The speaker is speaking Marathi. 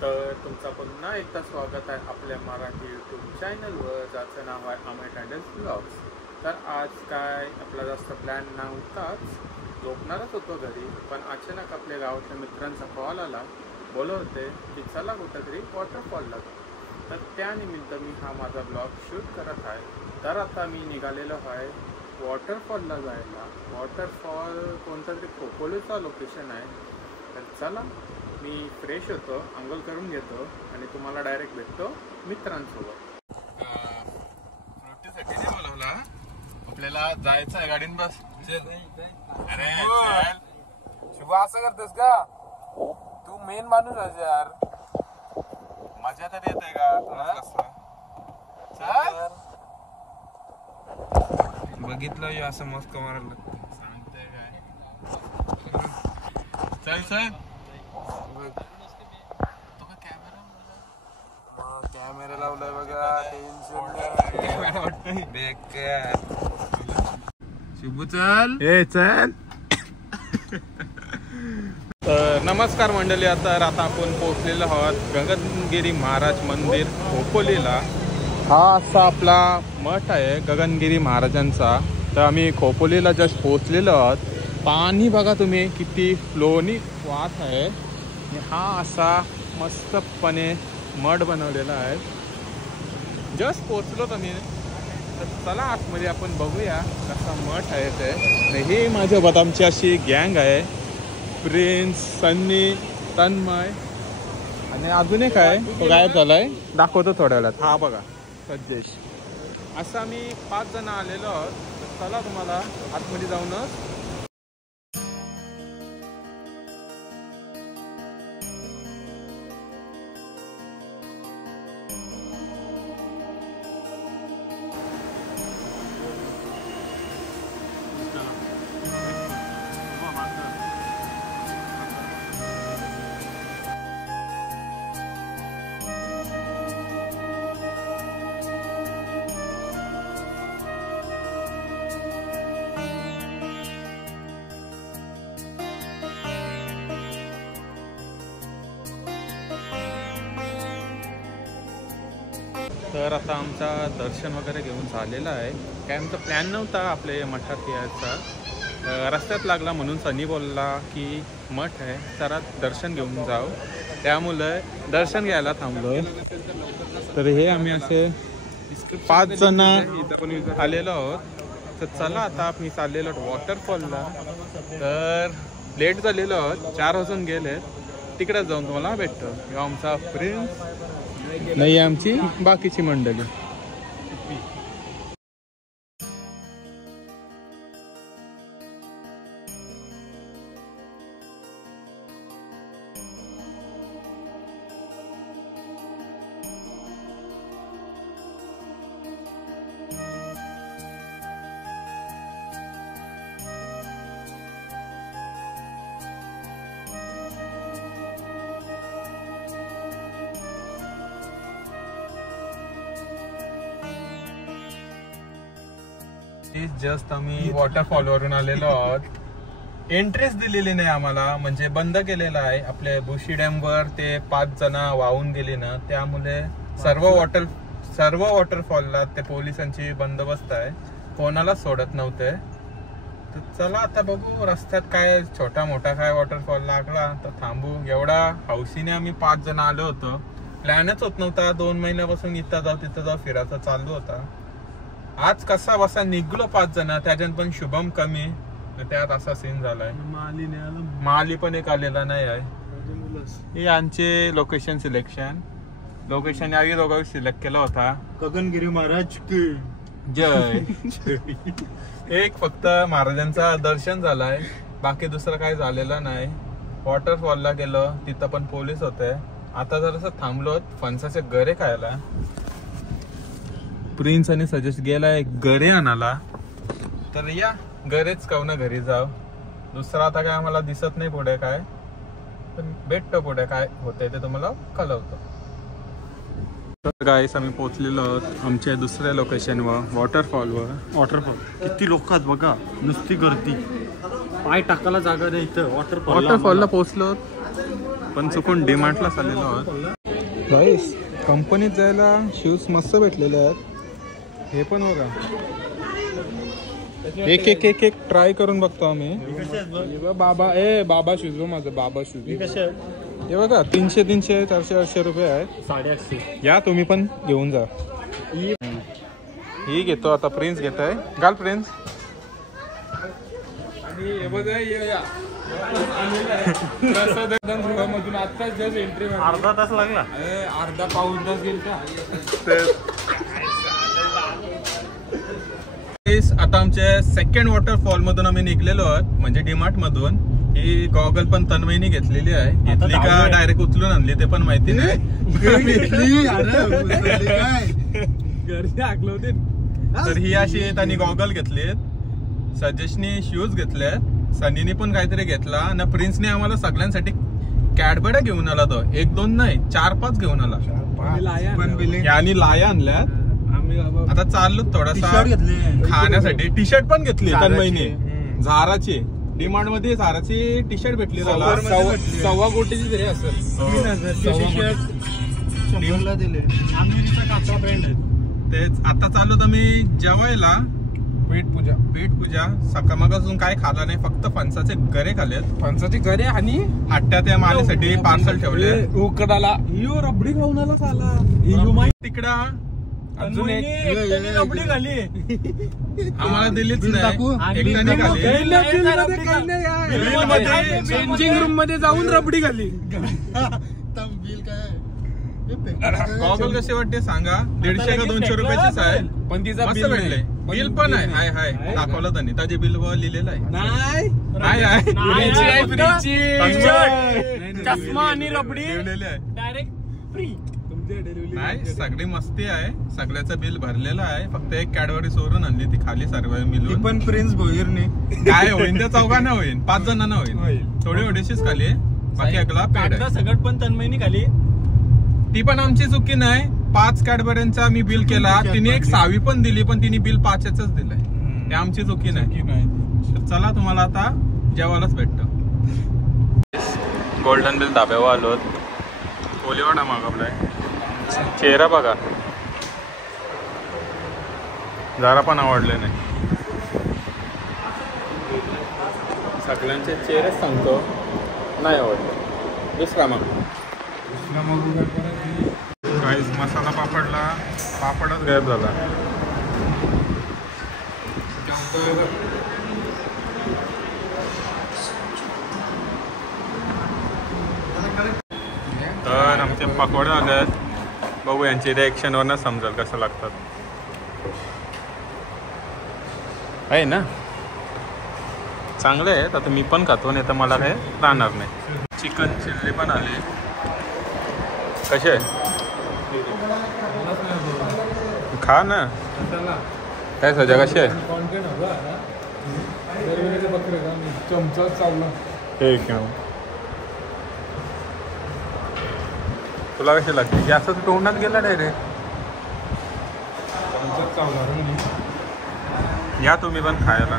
तर तुमचा पुन्हा एकदा स्वागत आहे आपल्या मराठी यूट्यूब चॅनलवर, ज्याचं नाव आहे अमय टँडल्स ब्लॉग्स. तर आज काय आपला जास्त प्लॅन नव्हताच, झोपणारच होतो घरी, पण अचानक आपल्या गावातल्या मित्रांचा कॉल आला. बोलत होते की चला कुठंतरी वॉटरफॉलला. तर त्यानिमित्त मी हा माझा ब्लॉग शूट करत आहे. तर आता मी निघालेलो आहे वॉटरफॉलला जायला. वॉटरफॉल कोणता तरी खोपोलीचा लोकेशन आहे. तर चला, मी फ्रेश होतो, अंघोळ करून घेतो आणि तुम्हाला डायरेक्ट भेटतो मित्रांसोबत. फ्रुटीसाठी नाही बोलवला, आपल्याला जायचं आहे गाडीन. बस अरे शुभ, असं करतोस का तू? मेन माणूस आहे यार. मजा तरी येते का? बघितलं असं मस्त मारायला सांगते काय. चल चल. कॅमेरा लावलाय बघा, टेन्शन बेकार. शुभ चल, ए चल. नमस्कार मंडळी, आता आपण पोहोचलेलो आहोत गगनगिरी महाराज मंदिर खोपोलीला. हा असा आपला मठ आहे गगनगिरी महाराजांचा. तर आम्ही खोपोलीला जस्ट पोहोचलेलो आहोत. पाणी बघा तुम्ही किती फ्लोनी वाहत आहे. हा असा मस्तपणे मठ बनवलेला आहे. जस्ट पोचलो तुम्ही. तर चला आतमध्ये आपण बघूया कसा मठ आहे ते. ही माझ्या बदामची अशी गँग आहे. प्रिन्स, सन्नी, तन्मय आणि अजून एक आहे, तो गायब झालाय, दाखवतो थोड्या वेळात. हा बघा सज्जेश. असं आम्ही 5 जण आलेलो आहोत. तर चला तुम्हाला आतमध्ये जाऊनच तर आता आमचा दर्शन वगैरे घेऊन झालेलं आहे. काय आमचा प्लॅन नव्हता आपल्या मठात यायचा. रस्त्यात लागला म्हणून सनी बोलला की मठ आहे, जरा दर्शन घेऊन जाऊ. त्यामुळे दर्शन घ्यायला थांबलो. तर हे आम्ही असे 5 जण आलेलो आहोत. तर चला आता आम्ही चाललेलो वॉटरफॉलला. तर लेट झालेलो आहोत, 4 वाजून गेले. तिकडे जाऊन तुम्हाला भेटतो. किंवा आमचा प्रिन्स नाही, आमची बाकीची मंडळी. जस्ट आम्ही वॉटरफॉल वरून आलेलो आहोत. एंट्रीच दिलेली नाही आम्हाला, म्हणजे बंद केलेला आहे. आपल्या बुशी डॅम वर ते 5 जण वाहून गेले ना, त्यामुळे सर्व वॉटरफॉलला ते पोलिसांची बंदोबस्त आहे, कोणाला सोडत नव्हते. तर चला आता बघू रस्त्यात काय छोटा मोठा काय वॉटरफॉल लागला तर थांबू. एवढा हौशीने आम्ही 5 जण आलो होतो. प्लॅनच होत नव्हता. 2 महिन्यापासून इथं जाऊ तिथं जाऊ फिरायचा चालू होता. आज कसा बसा निघलो 5 जण, त्याच्यात पण शुभम कमी. त्यात असा सीन झालाय. माली पण एक आलेला नाही आहे. हे यांचे लोकेशन सिलेक्शन. लोकेशन यावी दोघांनी सिलेक्ट केला होता. गगनगिरी महाराज की जय. एक फक्त महाराजांचा दर्शन झालाय, बाकी दुसरं काही झालेलं नाही. वॉटरफॉलला गेलो, तिथं पण पोलीस होते. आता जरासं थांबलो फणसाचे गरे खायला. प्रिन्स आणि सजेस्ट गेलाय गरे आणायला. तर या गरेच खाऊ ना, घरी जाऊ. दुसरा आता काय आम्हाला दिसत नाही पुढे काय, पण भेटतो पुढे काय होतंय ते तुम्हाला कळवतो. तर गाईस आम्ही पोहोचलेलो आहोत आमच्या दुसऱ्या लोकेशनवर, वॉटरफॉल किती लोक आहेत बघा, नुसती गर्दी, पाय टाकायला जागा नाही इथं. वॉटरफॉलला पोहोचलो. पण चुकून डीमार्टला चाललेलो आहोत. गाईस कंपनीत जायला शूज मस्त भेटलेले आहेत. हे पण बघा, एक एक एक एक ट्राय करून बघतो आम्ही. बाबा शूज माझं बाबा शूज हे बघा 300 300 400 800 रुपये आहेत. 850. या तुम्ही पण घेऊन जा. ही घेतो आता. प्रिन्स घेत आहे. घाल प्रिन्स. आणि हे बघा मधून आत्ताच जस्ट एंट्री. अर्धा तास लागला. अर्धा पाऊण तास गेला. आता आमच्या सेकंड वॉटरफॉल मधून आम्ही निघलेलो आहोत, म्हणजे डीमार्ट मधून. ही गॉगल पण तन्मयीने घेतलेली आहे. घेतली का डायरेक्ट उचलून आणली ते पण माहिती नाही. तर ही अशी त्यांनी गॉगल घेतलीत. सजेशनी शूज घेतलेत. सनीने पण काहीतरी घेतला आणि प्रिन्सने आम्हाला सगळ्यांसाठी कॅडबऱ्या घेऊन आला. तो 1-2 नाही 4-5 घेऊन आला. आणि लाया आणल्यात. आता चाललो थोडासा खाण्यासाठी. टी शर्ट पण घेतली तन्मयीने. झाराची डीमार्ट मध्ये झाराची टी शर्ट भेटली. त्याला 1.25 कोटीची तरी असेल. तेच आता चाललो तर मी जेवायला. पेट पूजा सकाळ मग अजून काय खाल्लं नाही, फक्त फणसाचे गरे खाल्लेत. फणसाची गरे आणि हट्ट्या त्या मालेसाठी पार्सल ठेवले. उकडाला रबडी खाऊन आला तिकडा. अजून एक रबडी खाली. आम्हाला दिलीच नाही. चेंजिंग रूम मध्ये जाऊन रबडी खाली. गॉगल कसे वाटते सांगा. 150 का 200 रुपयाचीच आहे. पण तिचा मस्त भेटले. बिल पण आहे. हाय हाय दाखवलं त्यांनी. त्याचे बिल वर लिहिलेलं आहे. चष्मा आणि रबडी लिहिलेले आहे. Direct free. नाही सगळी मस्ती आहे. सगळ्याचं बिल भरलेलं आहे. फक्त एक कॅडबरी सोडून आणली ती खाली सर्व मिळून. पण प्रिन्स भोईरने काय होईल त्या चौघांना होईल. 5 जणांना होईल. थोडी थोडीशीच खाली. बाकी अगला पेड आहे. सगळं पण तन्मयीने खाली. ती पण आमची चुकी नाही. 5 कॅडबऱ्यांचा मी बिल केला. तिने एक 6वी पण दिली, पण तिने बिल 5च दिलंय. ते आमची चुकी नाही. तर चला तुम्हाला आता जेवायलाच भेटतं. गोल्डन बिल धाब्यावर आलो. कोलीवाडा मागवलाय. चेहरा बघा जरा पण आवडले नाही. सगळ्यांचे चेहरेच सांगतो नाही आवडले. दुसरा मग मसाला पापडच गायब झाला. तर आमचे पकोडे आले. बघू यांची रिएक्शन वरनं समजेल कसं लागतात. आहे ना चांगले आहेत. आता मी पण खातो नाही तर मला काही राहणार नाही. चिकन चिल्ली पण आली. कसे खा ना. काय सजा कशी आहे. चमचा चावला. ठीक आहे. तुला कशी लागते. गॅसच तोंडात गेला डायरेक्ट. या तुम्ही पण खायला.